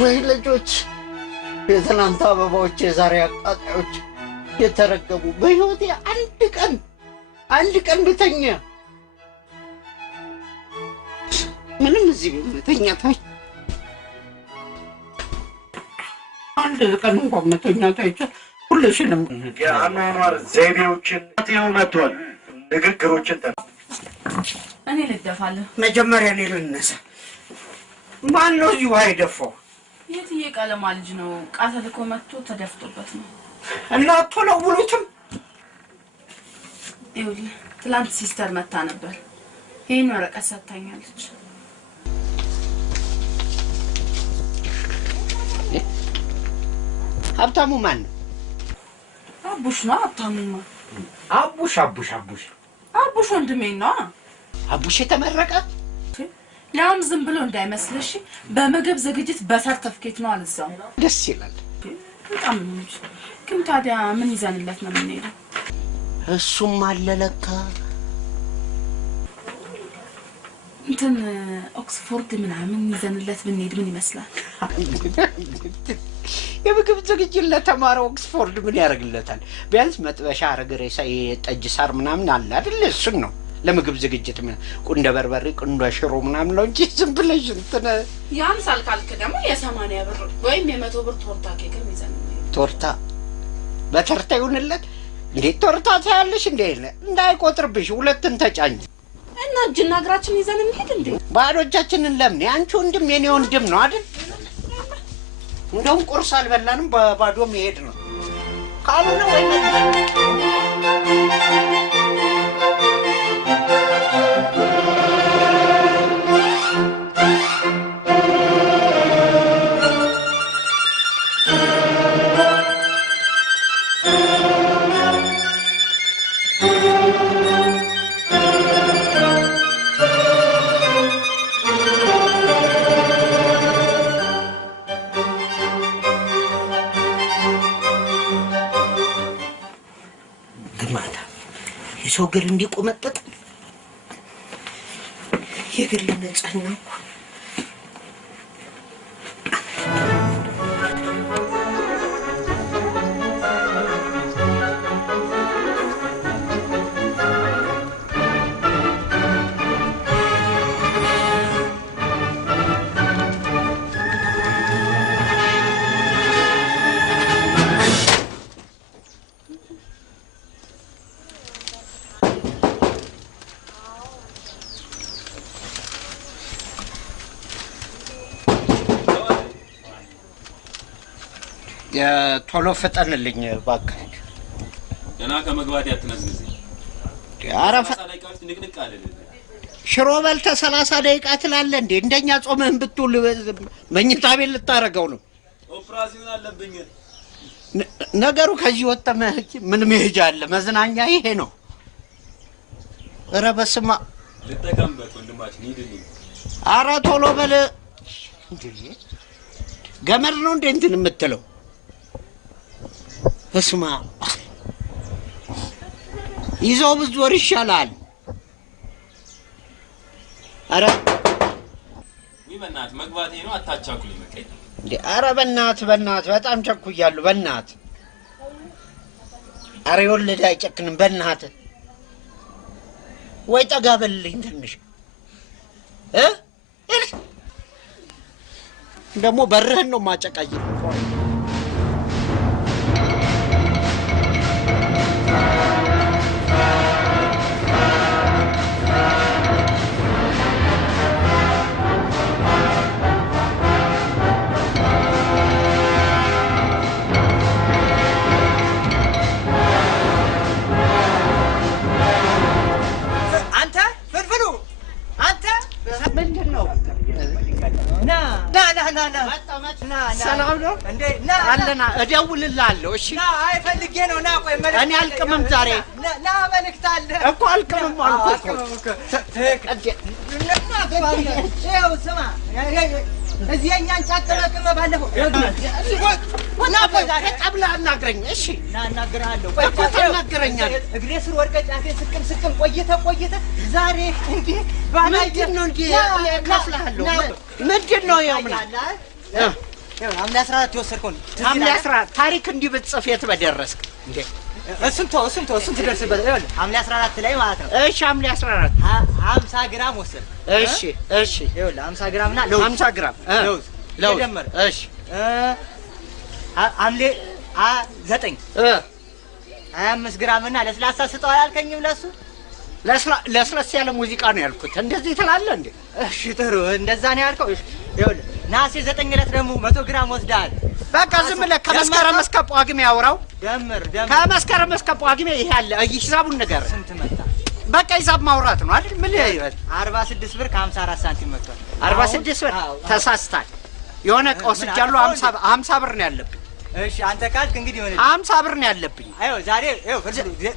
ወይ ልጆች የትናንት አበባዎች የዛሬ አቃጣዮች የተረገሙ በህይወቴ አንድ ቀን ብተኛ ምንም እዚህ መተኛታይ አንድ ቀን እንኳን መተኛታይ ሁልሽንም የአኗኗር ዘይቤዎችን መጥቷል ንግግሮችን እኔ ልደፋለሁ መጀመሪያ እኔ ልነሳ ማን ነው እዚህ ውሃ የደፋው የትዬ ቀለማ ልጅ ነው ቃተል እኮ መጥቶ ተደፍቶበት ነው እና ቶሎ ብሉትም ይኸውልህ ትላንት ሲስተር መታ ነበር ይሄን ወረቀት ሰጥታኛለች ሀብታሙ ማን ነው አቡሽ ነው ሀብታሙማ አቡሽ ወንድሜ ነው አቡሽ የተመረቀ ያም ዝም ብሎ እንዳይመስልሽ በመገብ ዝግጅት በሰርተፍኬት ነው አልዛው ደስ ይላል በጣም እንጂ ግን ታዲያ ምን ይዘንለት ነው የምንሄደው እሱም አለለካ እንትን ኦክስፎርድ ምናምን ይዘንለት ብንሄድ ምን ይመስላል የምግብ ዝግጅት ለተማረው ኦክስፎርድ ምን ያደርግለታል ቢያንስ መጥበሻ አረግሬሳ የጠጅ ሳር ምናምን አለ አይደል እሱን ነው ለምግብ ዝግጅት ምን ቁንደ በርበሬ ቁንደ ሽሮ ምናምን ነው እንጂ ዝም ብለሽ እንትን ያን ሳልካልክ ደግሞ የ80 ብር ወይም የ100 ብር ቶርታ ኬክ ይዘን ቶርታ በተርታ ይሁንለት እንዴ ቶርታ ታያለሽ እንዴ እንዳይቆጥርብሽ ሁለቱን ተጫኝ እና እጅና እግራችን ይዘን እንሄድ እንዴ ባዶ እጃችንን ለምን ያንቺ ወንድም የኔ ወንድም ነው አይደል እንደውም ቁርስ አልበላንም በባዶ መሄድ ነው ካልሆነ ወይ ሰው ግል እንዲቆመጠጥ የግል ነጻና ቶሎ ፈጠንልኝ ባክህ ገና ከመግባት ያትነዝዝ አረፈ ንቅንቅ አለ ሽሮ በልተ 30 ደቂቃ ትላለህ እንዴ እንደኛ ጾምህን ብትውል መኝታ ቤት ልታረገው ነው ኦፕራሲዮን አለብኝ ነገሩ ከዚህ ወጣ ምን መሄጃ አለ መዝናኛ ይሄ ነው ኧረ በስማ ልጠቀምበት ወንድማችን ይድልኝ ኧረ ቶሎ በል እንዴ ገመድ ነው እንዴ እንትን የምትለው በስማ ይዘው ብትዞር ይሻላል ኧረ ይመናት መግባቴ ነው አታቻኩኝ መከኝ እንዴ ኧረ በእናት በጣም ቸኩያለሁ በእናት ኧረ ይወልድ አይጨክንም በእናት ወይ ጠጋ በልልኝ ትንሽ ደግሞ በርህን ነው ማጨቃይ ሰላም ነው እንዴ አለና እደውልልሃለሁ እሺ ና አይፈልጌ ነው ና ቆይ እኔ አልቅምም ዛሬ ና መልእክት አለ እኮ አልቅምም አልኩህ ይኸው ስማ እዚህ የእኛን ጫቅመቅመ ባለፈው ጠብላ አናግረኝ እሺ እናናግርሃለሁ እኮ ታናግረኛለህ እግሬ ስር ወድቀህ ጫፌ ስቅም ቆይተህ ዛሬ እንዲህ ምንድን ነው እንዲህ እከፍልሃለሁ ምንድን ነው ያው ምናምን ሐምሌ 14 የወሰድከው ሐምሌ 14 ታሪክ እንዲህ ብትጽፍ የት በደረስክ እንዴ? እሱን ትደርስበት። ይኸውልህ ሐምሌ 14 ላይ ማለት ነው። እሺ ሐምሌ 14 50 ግራም ወሰድክ። እሺ ይኸውልህ 50 ግራም እና ለውዝ 50 ግራም ለውዝ ተደመረ። እሺ ሐምሌ 9 25 ግራም እና ለስላሳ ስጠው አላልከኝም? ለሱ ለስለስ ያለ ሙዚቃ ነው ያልኩት። እንደዚህ ትላለህ እንዴ? እሺ ጥሩ እንደዛ ነው ያልከው። እሺ ይኸውልህ ነሐሴ 9 ዕለት ደግሞ 100 ግራም ወስደሃል። በቃ ዝም ብለህ ከመስከረም እስከ ጳጉሜ ያውራው። ደምር ከመስከረም እስከ ጳጉሜ ይሄ አለ። ሂሳቡን ነገር ስንት መጣ? በቃ ሂሳብ ማውራት ነው አይደል? ምን ይላል? 46 ብር ከ54 ሳንቲም መጥቷል። 46 ብር ተሳስታል። የሆነ ወስጃለሁ። 50 ብር ነው ያለብኝ። እሺ አንተ ካልክ እንግዲህ ሆነ 50 ብር ነው ያለብኝ። አዮ ዛሬ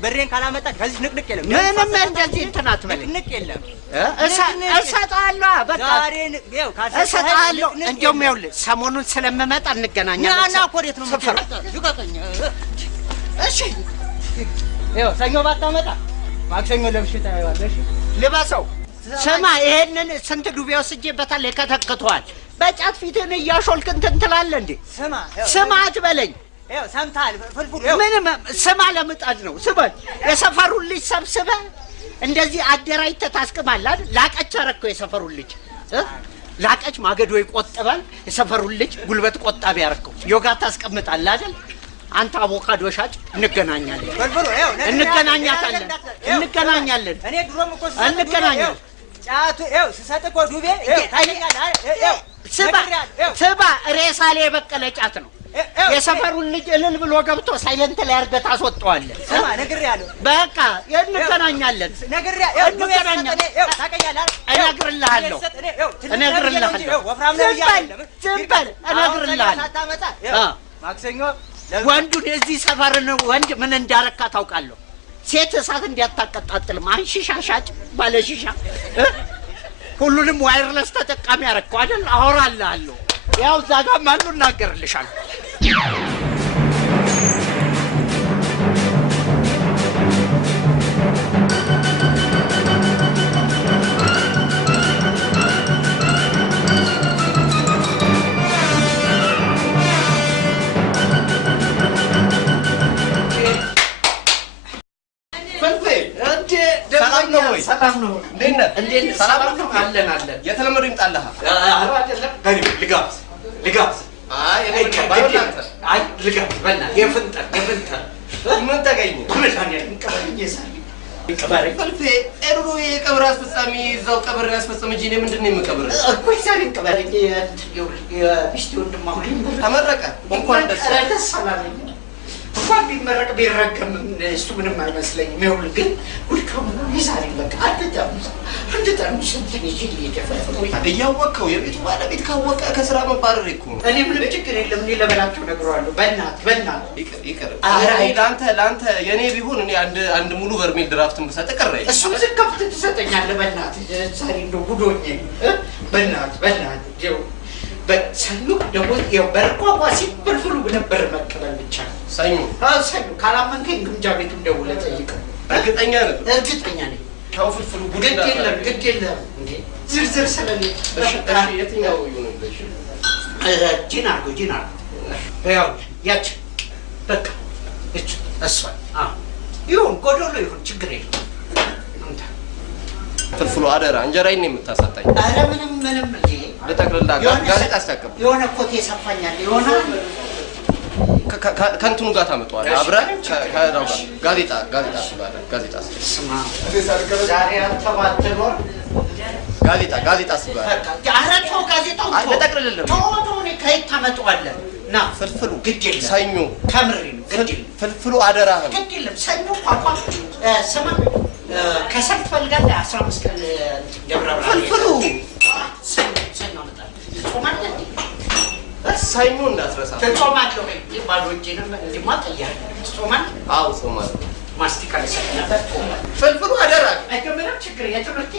በሬን ካላመጣ ከዚህ ንቅንቅ የለም። ምንም እንደዚህ እንትን አትበለኝ። ንቅንቅ የለም። እሰጥሃለሁ። በቃ ዛሬ ይኸው እሰጥሃለሁ። እንደውም ይኸውልህ ሰሞኑን ስለምመጣ እንገናኛለን። ና ኮሬት ነው ልቀቀኝ። እሺ ይኸው ሰኞ ባታመጣ ማክሰኞ ለብሽታ ይዋለሽ ልበሰው። ስማ ይሄንን ስንት ዱቤ ወስጄበታል። ይከተክተዋል። በጫት ፊትን እያሾልክ እንትን ትላለህ እንዴ? ስማ አትበለኝ። ይኸው ሰምተሃል? ፍልፍሉ ምንም ስማ ለምጣድ ነው። ስበል የሰፈሩን ልጅ ሰብስበህ እንደዚህ አደራጅተህ ታስቅማለህ አይደል? ላቀች አደረከው የሰፈሩን ልጅ ላቀች ማገዶ ይቆጥባል። የሰፈሩን ልጅ ጉልበት ቆጣቢ ያደረከው ዮጋ ታስቀምጣለህ አይደል? አንተ አቮካዶ ሻጭ እንገናኛለን። እንገናኛለን። እኔ ድሮም እኮ እንገናኛለን። ጫቱ ይኸው ስሰጥ እኮ ዱቤ ይኸው ስባ ሬሳ ላይ የበቀለ ጫት ነው። የሰፈሩን ልጅ እልል ብሎ ገብቶ ሳይለንት ላይ አድርገህ ታስወጣዋለህ። ስማ ነግሬሃለሁ። በቃ እንገናኛለን። እነግርልሃለሁ። ዝም በል እነግርልሃለሁ። ማክሰኞ ወንዱን የዚህ ሰፈርን ወንድ ምን እንዳረካ ታውቃለሁ። ሴት እሳት እንዲያታቀጣጥልም አንሺሻ ሻጭ ባለሺሻ ሁሉንም ዋይርለስ ተጠቃሚ ያረከው አይደል? አወራልሃለሁ። ያው እዛ ጋር ማሉ እናገርልሻለሁ። ሰላም ነው። እንዴት ነህ? ሰላም ነው። አለን የተለመደው ይምጣልህ። ልጋብዝ። አይ ልጋብዝ። በእናትህ የፍንጠር ምን ተገኘ? ፍልፌ ጥሩ የቀብር አስፈጻሚ እዛው ቀብር ያስፈጸም እንጂ እኔ ምንድን ነው የምቀብር እኮ ዛሬ ቅበረኝ። የሚስቴ ወንድማማች ተመረቀ። እንኳን ደስ አላለኝ። እንኳን ቢመረቅ ቢረገም እሱ ምንም አይመስለኝም። ይኸውልህ ግን ውድካሙ የዛሬ በቃ አንድ ጠርሙስ እንትን ይዤ እያወቅኸው የቤቱ ባለቤት ካወቀ ከስራ መባረር እኮ ነው። እኔ ምንም ችግር የለም። እኔ ለበላቸው እነግረዋለሁ። በእናትህ ይቅር። ለአንተ የእኔ ቢሆን እኔ አንድ ሙሉ በርሜል ድራፍትን ብሰጥህ ቅር አይልም። እሱም ዝም ከፍተህ ትሰጠኛለህ። በእናትህ ዛሬ እንደው ጉዶኜ በእናትህ ሰኞ ደግሞ በርቋቋ ሲፈልፍሉ ነበር መቀበል ብቻ ነው። ሰኞ ካላመንከኝ ግምጃ ቤቱን ደውለህ ጠይቀው። እርግጠኛ ነህ? እርግጠኛ ነኝ። ተው ፍልፍሉ ግድ የለም እንዴ ዝርዝር ስለኔ የትኛው ይሁንልሽ? ጂን አድርጎ ያው ያች በቃ እሷ ይሁን ጎዶሎ ይሁን ችግር የለም። ፍልፍሉ አደራ እንጀራዬን ነው የምታሳጣኝ። ኧረ ምንም እንዴ ልጠቅልልህ ጋዜጣ አስታቀብ የሆነ ኮቴ ሰፋኛል የሆነ ከእንትኑ ጋር ታመጣዋለህ አብረን ከዳው ጋር ጋዜጣ ስማ ዛሬ አልተባተኖር ጋዜጣ ስባል ኧረ ተው ጋዜጣው ልጠቅልልህ ተው እኔ ከየት ታመጣዋለህ? ና ፍልፍሉ ግድ የለም ሰኞ ከምሬ ነው ግድ የለም ፍልፍሉ አደራህን ግድ የለም ሰኞ ቋቋ ስማ ከሰል ትፈልጋለህ? 15 ቀን ደብረ ብርሃን ፍልፍሉ ሰኞ አመጣለሁ። ትጾማለህ እንዴ? ሰኞ እንዳትረሳ። ትጾማለህ ወይ? ባዶ እጄንም እንዲማ ጠያለህ። ትጾማለህ? አዎ እጾማለሁ። ማስቲካ ለሰጥ ነበር ፍልፍሉ አደራ አይገምንም ችግር የትምህርት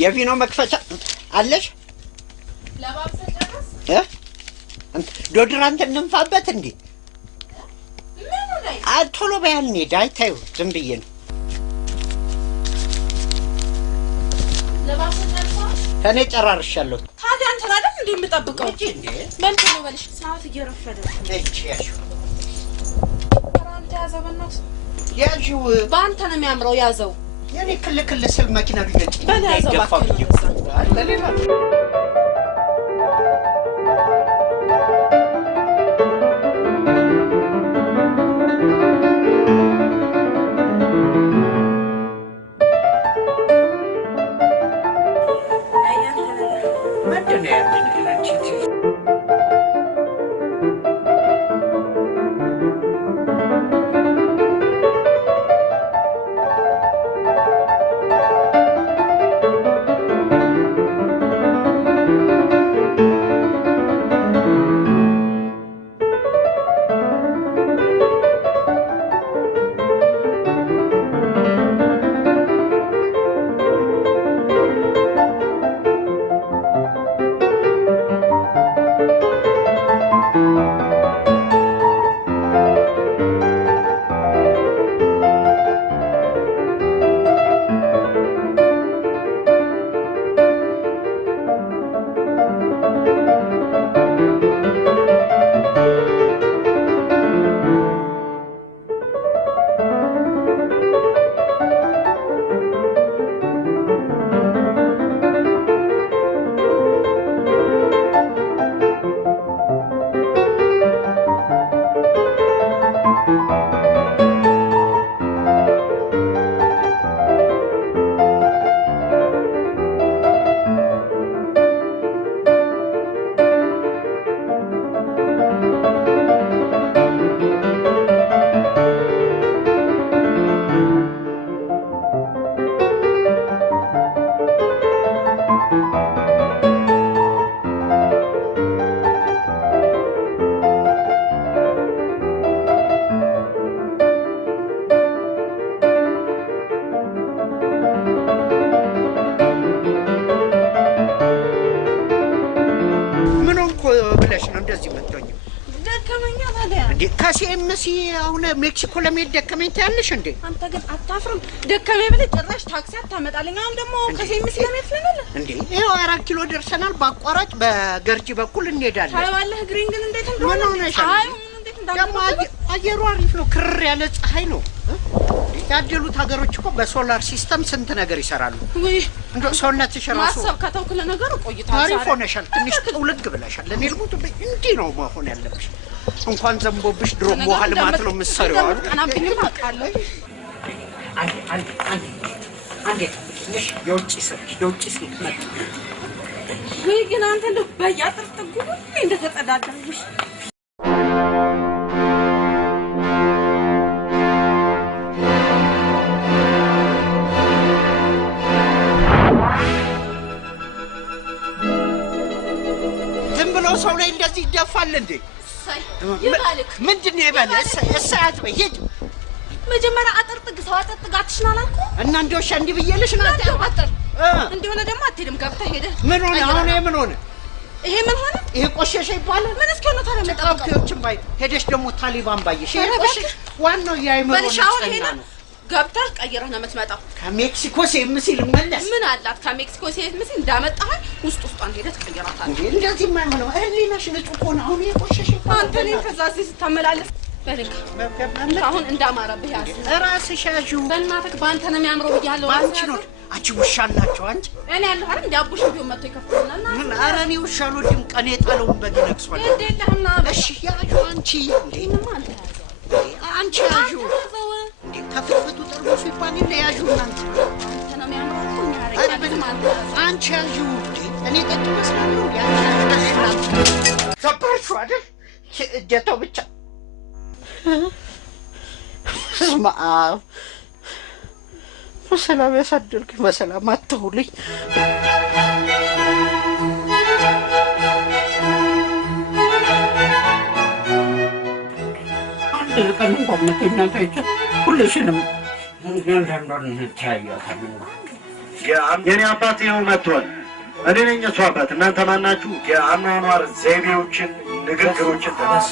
የቪኖ መክፈቻ አለሽ ለባብሰ ጨረስ ዶድራንት እንንፋበት እንዴ ምኑ ላይ ቶሎ በያን እንሂድ አይታዩ ዝም ብዬ ነው ለባብሰ ጨረስ እኔ ጨራርሻለሁ ታዲያ አንተ አይደል እንዴ የምጠብቀው እንዴ በልቶ ነው በልሽ ሰዓት እየረፈደ እቺ ያሹ አንተ ያዘው በእናትህ ያዡ በአንተ ነው የሚያምረው ያዘው የኔ ክልክል ስል መኪና ቢገጭ በላዘው ባክህ ለሌላ ከሲኤምሲ አሁን ሜክሲኮ ለመሄድ ደከመኝ ትያለሽ እንዴ? አንተ ግን አታፍርም? ደከመኝ ብለህ ጭራሽ ታክሲ አታመጣልኝ። አሁን ደግሞ ከሲኤምሲ ለመሄድ ስለነለ እንዴ? ይኸው 4 ኪሎ ደርሰናል። በአቋራጭ በገርጂ በኩል እንሄዳለን። ታይዋለህ ግሪን ግን እንዴት እንደሆነ አይ ደግሞ አየሩ አሪፍ ነው። ክር ያለ ፀሐይ ነው። ያደሉት ሀገሮች እኮ በሶላር ሲስተም ስንት ነገር ይሰራሉ። ወይ እንደው ሰውነትሽ ራሱ ማሰብ ከተውክ ለነገሩ ቆይቷል። አሪፍ ሆነሻል። ትንሽ ጥውልግ ብለሻል። እኔ ልሙት እንዲህ ነው መሆን ያለብሽ። እንኳን ዘንቦብሽ ድሮ ውሃ ልማት ነው የምትሰሪው አሉ። ቀናብኝም አውቃለሁ። አንዴ የውጭ ስልክ መጣ። ወይ ግን አንተ እንደው በያጥር ጥጉ እንደተጸዳዳሽ ሰው ላይ እንደዚህ ይደፋል እንዴ? ይባልክ ምንድነው ይባልክ? እሳት በይድ መጀመሪያ አጥር ጥግ ሰው አጥር ጥግ አትሽናላልኩ እና እንደው ሸንዲ ብዬልሽ ነው አጥር እንደሆነ ደግሞ አትሄድም ገብተህ ሄደ ምን ሆነ አሁን ምን ሆነ ይሄ ምን ሆነ ይሄ ቆሸሸ ይባላል ምን እስኪሆነ ታዲያ መጣብከውችን ባይ ሄደሽ ደግሞ ታሊባን ባይሽ ይሄ ቆሸሽ ዋናው ያይመሩ ነው ገብተህ ቀይረህ ነው የምትመጣው። ከሜክሲኮ ሲኤምሲ ልመለስ ምን አላት? ከሜክሲኮ ሲኤምሲ እንዳመጣህ ውስጧን ሄደህ ትቀይራታለህ እንዴ? እንደዚህ የማይሆነው ህሊናሽ ንጹህ ሆነ። አሁን የቆሸሽ አንተ ነኝ ከዛ ስትመላለስ በልክ አሁን እንዳማረብህ ያዝ ራስሽ ያዡ። በእናትህ በአንተ ነው የሚያምረው ብያለሁ። አንቺ ነው አንቺ ውሻ አላችሁ አንቺ እኔ ያለሁ አይደል? እንዳቡሽ ቢሆን መጥቶ ይከፍተናል። ምን ኧረ እኔ ውሻ ነው ድም ቀኔ ጣለውን በግ ነክሷል። እንደለህና እሺ ያዡ አንቺ እንዴ አንተ አንቺ ያዡ እንዴ ከፍትፍቱ ጠርሙሱ ይባል እንደ ያዡ እናንተ ነው የሚያምረው። አንቺ ያዡ እንዴ እኔ ጠጅ መስላለሁ ሰበርሽው አይደል? እጀታው ብቻ እስማ በሰላም ያሳደርኩኝ በሰላም አትሁልኝ። አንድ ቀን እንኳን መተኛት አይቻል ሁልሽንም የኔ አባት ይኸው መጥቷል። እኔ ነኝ እሱ አባት። እናንተ ማናችሁ? የአኗኗር ዘይቤዎችን ንግግሮችን ተነሱ